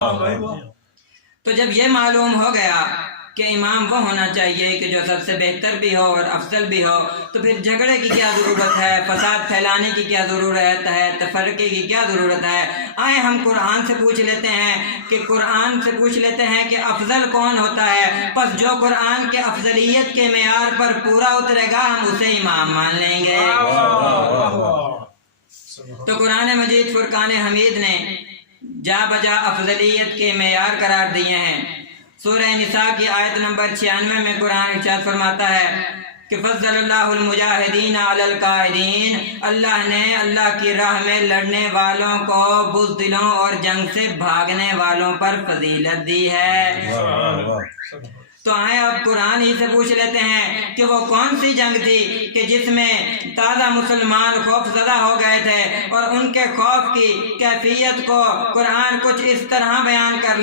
تو جب یہ معلوم ہو گیا کہ امام وہ ہونا چاہیے کہ جو سب سے بہتر بھی ہو اور افضل بھی ہو، تو پھر جھگڑے کی کیا ضرورت ہے، فساد پھیلانے کی کیا ضرورت ہے، تفرقے کی کیا ضرورت ہے؟ آئے ہم قرآن سے پوچھ لیتے ہیں کہ افضل کون ہوتا ہے، پس جو قرآن کے افضلیت کے معیار پر پورا اترے گا ہم اسے امام مان لیں گے۔ تو قرآن مجید فرقان حمید نے جا بجا افضلیت کے معیار قرار دیے ہیں۔ سورہ نساء کی آیت نمبر 96 میں قرآن ارشاد فرماتا ہے کہ فضل اللہ المجاہدین علی القاعدین، اللہ نے اللہ کی راہ میں لڑنے والوں کو بزدلوں اور جنگ سے بھاگنے والوں پر فضیلت دی ہے۔ تو آئے اب قرآن ہی سے پوچھ لیتے ہیں کہ وہ کون سی جنگ تھی کہ جس میں تازہ مسلمان خوف زدہ ہو گئے تھے، اور ان کے خوف کی کیفیت کو قرآن کچھ اس طرح بیان کر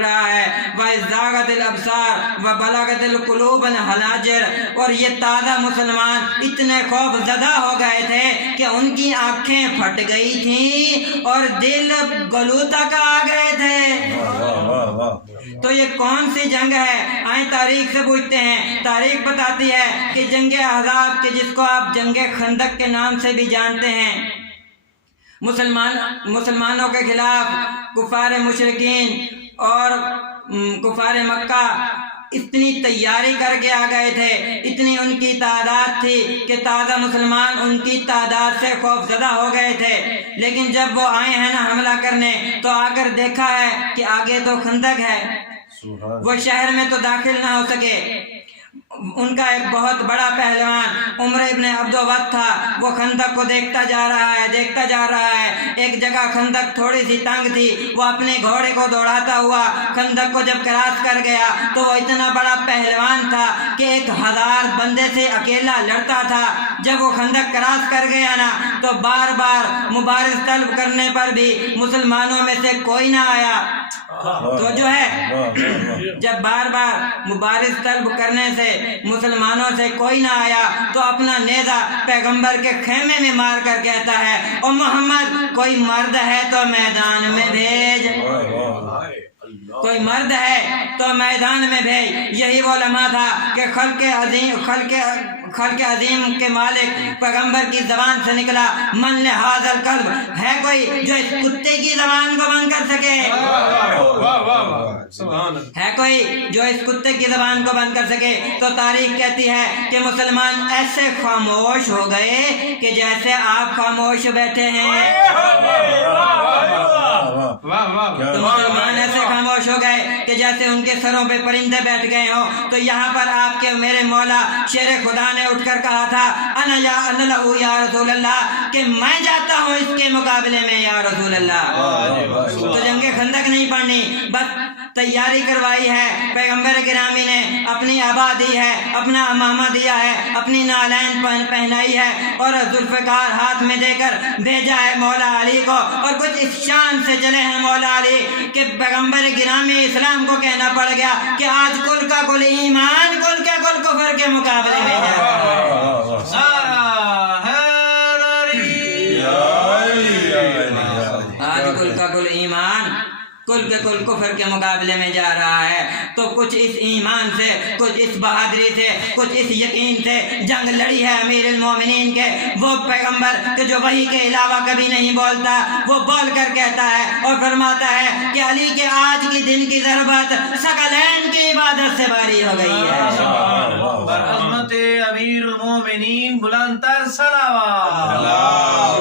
رہا ہے وَإِذْ زَاغَتِ الْأَبْصَارُ وَبَلَغَتِ الْقُلُوبُ الْحَنَاجِرَ، اور یہ تازہ مسلمان اتنے خوف زدہ ہو گئے تھے کہ ان کی آنکھیں پھٹ گئی تھیں اور دل گلو تک آ گئے تھے۔ تو یہ کون سی جنگ ہے؟ آئیں تاریخ سے پوچھتے ہیں۔ تاریخ بتاتی ہے کہ جنگ احزاب، کہ جس کو آپ جنگ خندق کے نام سے بھی جانتے ہیں، مسلمانوں کے خلاف کفار مشرکین اور کفار مکہ اتنی تیاری کر کے آ گئے تھے، اتنی ان کی تعداد تھی کہ تازہ مسلمان ان کی تعداد سے خوف زدہ ہو گئے تھے۔ لیکن جب وہ آئے ہیں نا حملہ کرنے، تو آ کر دیکھا ہے کہ آگے تو خندق ہے، وہ شہر میں تو داخل نہ ہو سکے۔ ان کا ایک بہت بڑا پہلوان عمر ابن عبدود تھا، وہ خندق کو دیکھتا جا رہا ہے۔ ایک جگہ خندق تھوڑی سی تنگ تھی، وہ اپنے گھوڑے کو دوڑاتا ہوا خندق کو جب کراس کر گیا تو وہ اتنا بڑا پہلوان تھا کہ 1000 بندے سے اکیلا لڑتا تھا۔ جب وہ خندق کراس کر گیا نا، تو بار بار مبارز طلب کرنے پر بھی مسلمانوں میں سے کوئی نہ آیا۔ تو جو ہے جب بار بار مبارز طلب کرنے سے مسلمانوں سے کوئی نہ آیا، تو اپنا نیزہ پیغمبر کے خیمے میں مار کر کہتا ہے، او محمد، کوئی مرد ہے تو میدان میں بھیج، کوئی مرد ہے تو میدان میں بھیج۔ یہی وہ لمحہ تھا کہ خلق عظیم کے مالک پیغمبر کی زبان سے نکلا، من لہذا القلب، ہے کوئی جو اس کتے کی زبان کو بند کر سکے؟ ہے کوئی جو اس کتے کی زبان کو بند کر سکے؟ تو تاریخ کہتی ہے کہ مسلمان ایسے خاموش ہو گئے کہ جیسے آپ خاموش بیٹھے ہیں۔ تو مسلمان ایسے خاموش ہو گئے کہ جیسے ان کے سروں پہ پرندے بیٹھ گئے ہوں۔ تو یہاں پر آپ کے میرے مولا شیر خدا نے اٹھ کر کہا تھا، انا لہو یا رسول اللہ، کہ میں جاتا ہوں اس کے مقابلے میں یا رسول اللہ۔ تو جنگ خندق نہیں پڑھنی، بس تیاری کروائی ہے۔ پیغمبر گرامی نے اپنی عبا دی ہے، اپنا امامہ دیا ہے، اپنی نالین پہنائی ہے، اور ذوالفقار ہاتھ میں دے کر بھیجا ہے مولا علی کو۔ اور کچھ اس شان سے چلے ہیں مولا علی کہ پیغمبر گرامی اسلام کو کہنا پڑ گیا کہ آج کل کا کل ایمان، کل کا کل کفر کے مقابلے میں جا رہا ہے۔ آج کل کا کل ایمان کل کے کل کفر کے مقابلے میں جا رہا ہے۔ تو کچھ اس ایمان سے، کچھ اس بہادری سے، کچھ اس یقین سے جنگ لڑی ہے امیر المومنین کے وہ پیغمبر کہ جو وحی کے علاوہ کبھی نہیں بولتا، وہ بول کر کہتا ہے اور فرماتا ہے کہ علی کے آج کی دن کی ضربت ثقلین کی عبادت سے باری ہو گئی ہے۔ عظمت امیر المومنین بلند تر صلوات۔